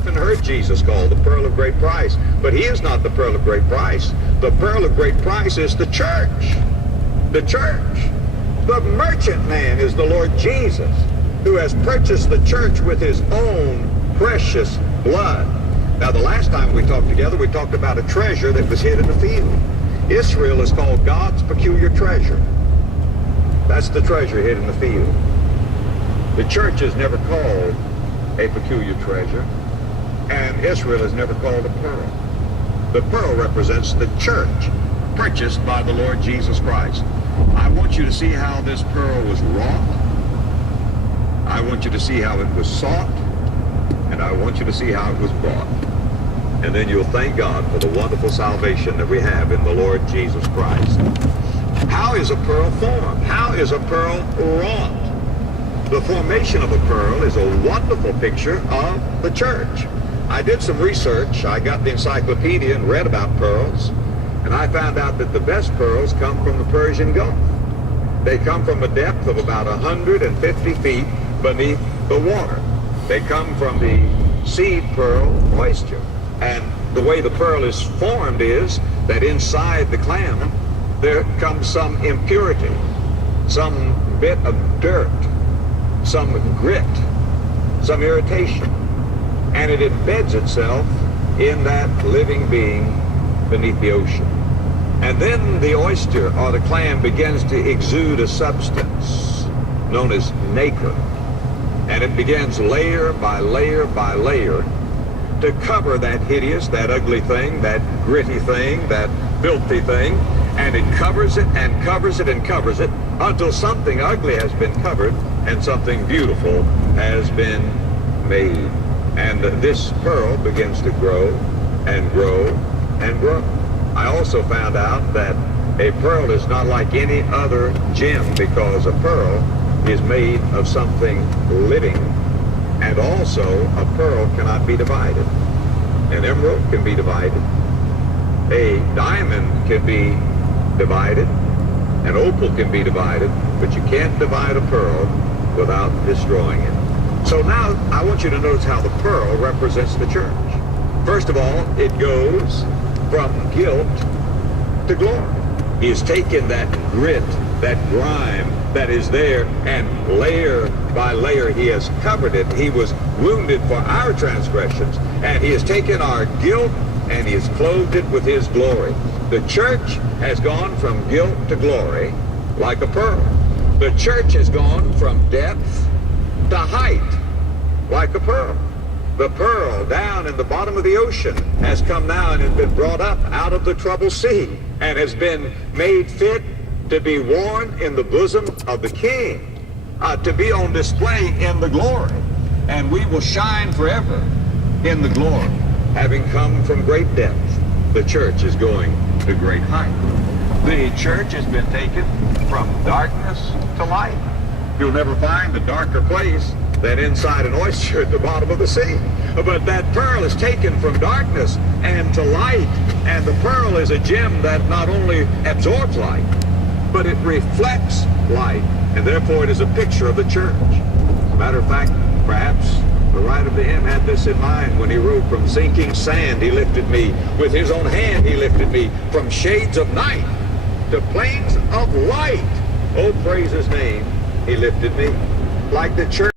often heard Jesus called the pearl of great price, but he is not the pearl of great price. The pearl of great price is the church. The church. The merchant man is the Lord Jesus, who has purchased the church with his own precious blood. Now, the last time we talked together, we talked about a treasure that was hid in the field. Israel is called God's peculiar treasure. That's the treasure hid in the field. The church is never called a peculiar treasure, and Israel is never called a pearl. The pearl represents the church, purchased by the Lord Jesus Christ. I want you to see how this pearl was wrought. I want you to see how it was sought, and I want you to see how it was bought. And then you'll thank God for the wonderful salvation that we have in the Lord Jesus Christ. How is a pearl formed? How is a pearl wrought? The formation of a pearl is a wonderful picture of the church. I did some research. I got the encyclopedia and read about pearls, and I found out that the best pearls come from the Persian Gulf. They come from a depth of about 150 feet beneath the water. They come from the seed pearl oyster. And the way the pearl is formed is that inside the clam there comes some impurity, some bit of dirt, some grit, some irritation, and it embeds itself in that living being beneath the ocean. And then the oyster or the clam begins to exude a substance known as nacre, and it begins layer by layer by layer to cover that hideous, that ugly thing, that gritty thing, that filthy thing, and it covers it and covers it and covers it until something ugly has been covered and something beautiful has been made. And this pearl begins to grow and grow and grow. I also found out that a pearl is not like any other gem, because a pearl is made of something living. And also, a pearl cannot be divided. An emerald can be divided. A diamond can be divided. An opal can be divided. But you can't divide a pearl without destroying it. So now, I want you to notice how the pearl represents the church. First of all, it goes from guilt to glory. He has taken that grit, that grime that is there, and layer by layer he has covered it. He was wounded for our transgressions, and he has taken our guilt and he has clothed it with his glory. The church has gone from guilt to glory like a pearl. The church has gone from depth to height like a pearl. The pearl down in the bottom of the ocean has come now and has been brought up out of the troubled sea and has been made fit to be worn in the bosom of the King, to be on display in the glory. And we will shine forever in the glory. Having come from great depth, the church is going to great height. The church has been taken from darkness to light. You'll never find a darker place than inside an oyster at the bottom of the sea. But that pearl is taken from darkness and to light, and the pearl is a gem that not only absorbs light, but it reflects light, and therefore it is a picture of the church. As a matter of fact, perhaps the writer of the hymn had this in mind when he wrote, "From sinking sand he lifted me, with his own hand he lifted me, from shades of night to plains of light. Oh, praise his name, he lifted me." Like the church